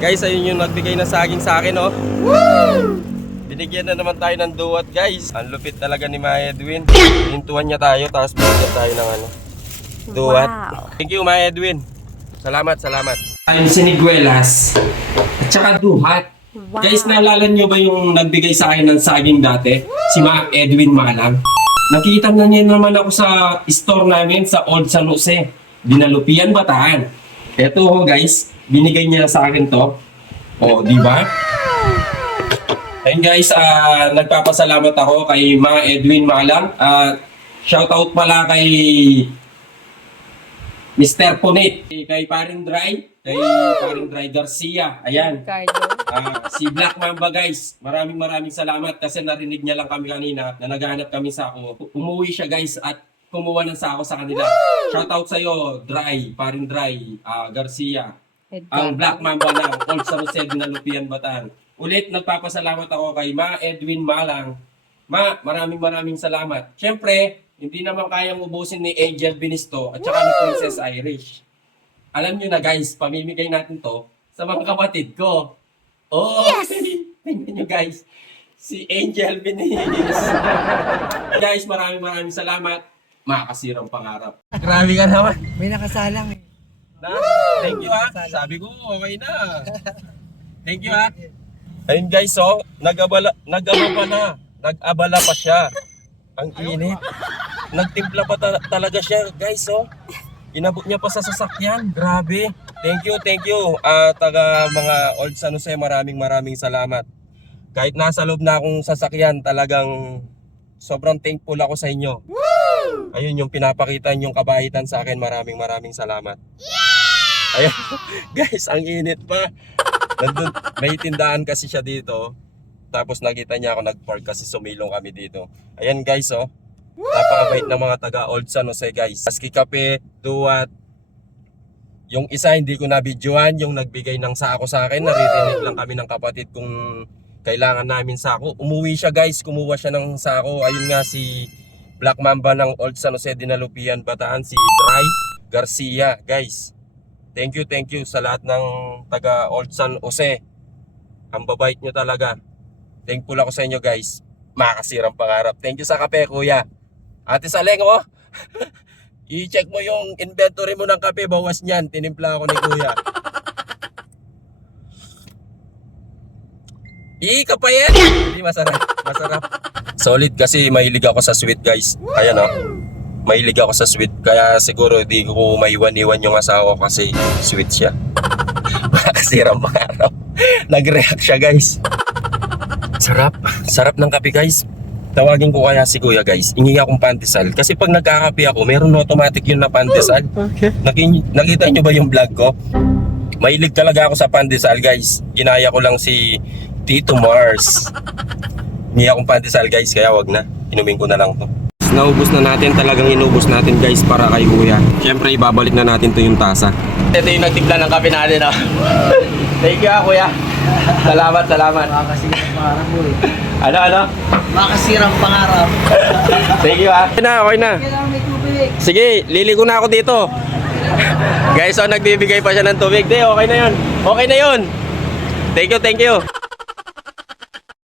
Guys, ayun yung nagbigay ng saging sa akin, oh. Woo! Binigyan na naman tayo ng duwat, guys. Ang lupit talaga ni Ma Edwin. Hintuan niya tayo, tapos binigyan tayo ng ano, duwat. Wow. Thank you, Ma Edwin. Salamat, salamat. Ayun, siniguelas. At saka duhat. Wow. Guys, naalala nyo ba yung nagbigay sa akin ng saging dati? Si Ma Edwin Malang. Nakita na niya naman ako sa store namin sa Old San Jose, Dinalupian, Bataan. Eto guys, binigay niya sa akin to. Oh, di ba? Ayun guys, nagpapasalamat ako kay Ma Edwin Malang. Shoutout pala kay Mr. Punit, kay Paring Dry, kay Paring Dry Garcia. Ayan. Si Black Mamba guys, maraming salamat kasi narinig niya lang kami kanina na naghahanap kami sako. Umuwi siya guys at kumuha ng sako sa kanila. Shoutout sa iyo, Dry, Paring Dry, Garcia. Ang Black Mamba ng Old San Jose, Dinalupian, Bataan. Ulit nagpapasalamat ako kay Ma Edwin Malang. Ma, maraming salamat. Siyempre, hindi naman kayang ubusin ni Angel Binisto at saka ni Princess Irish. Alam nyo na guys, pamimigay natin to sa mga kapatid ko. Oh, yes! Tingnan nyo guys, si Angel Binisto. Guys, maraming salamat. Makasirang pangarap. Grabe ka naman. May nakasalang eh. Thank you ha. Sabi ko, okay na. Thank you ha. Ayun guys, oh, nag-abala pa siya. Ang init. Nagtimpla pa talaga siya, guys, oh. Inabot niya pa sa sasakyan. Grabe. Thank you. Taga mga Old San Jose, maraming salamat. Kahit nasa loob na akong sasakyan, talagang sobrang thankful ako sa inyo. Woo! Ayun yung pinapakita niyong kabaitan sa akin. Maraming salamat. Yeah! Ayun, guys, ang init pa. Nandun, may tindahan kasi siya dito. Tapos nakita niya ako nag-park kasi sumilong kami dito. Ayan guys, oh. Napakabait ng mga taga Old San Jose guys. Maski kape, duwat. Yung isa hindi ko na-videoan, yung nagbigay ng sako sa akin. Naririnig lang kami ng kapatid kung kailangan namin sako. Umuwi siya guys, kumuha siya ng sako. Ayun nga si Black Mamba ng Old San Jose, Dinalupian, Bataan, si Dry Garcia guys. Thank you sa lahat ng taga Old San Jose. Ang babait nyo talaga. Thankful ako sa inyo guys. Makasirang pangarap. Thank you sa kape kuya. Ate Saleng, oh. I-check mo yung inventory mo ng kape. Bawas niyan. Tinimpla ako ni kuya. Kapayet. Hindi masarap. Solid kasi mahilig ako sa sweet guys. Ayan oh. Mahilig ako sa sweet. Kaya siguro di ko maiwan-iwan yung asawa ko kasi sweet siya. Makasirang pangarap. Nag-react siya guys. Sarap ng kape guys. Tawagin ko kaya si kuya guys. Hingi akong pandesal. Kasi pag nagkakape ako, meron automatic yun na pandesal. Okay. Nakita nyo ba yung vlog ko? Mahilig talaga ako sa pandesal guys. Ginaya ko lang si Tito Mars. Hingi akong pandesal guys. Kaya wag na. Inumin ko na lang to. Naubos na natin. Talagang inubos natin guys para kay kuya. Siyempre ibabalik na natin to yung tasa. Ito yung nagtimpla ng kape natin oh. Thank you kuya. Salamat. Makakasirang pangarap mo eh. Ano? Makakasirang pangarap. Thank you okay na. Kailangan may tubig. Sige, liligo na ako dito. Guys, nagbibigay pa siya ng tubig. Okay na yun. Thank you.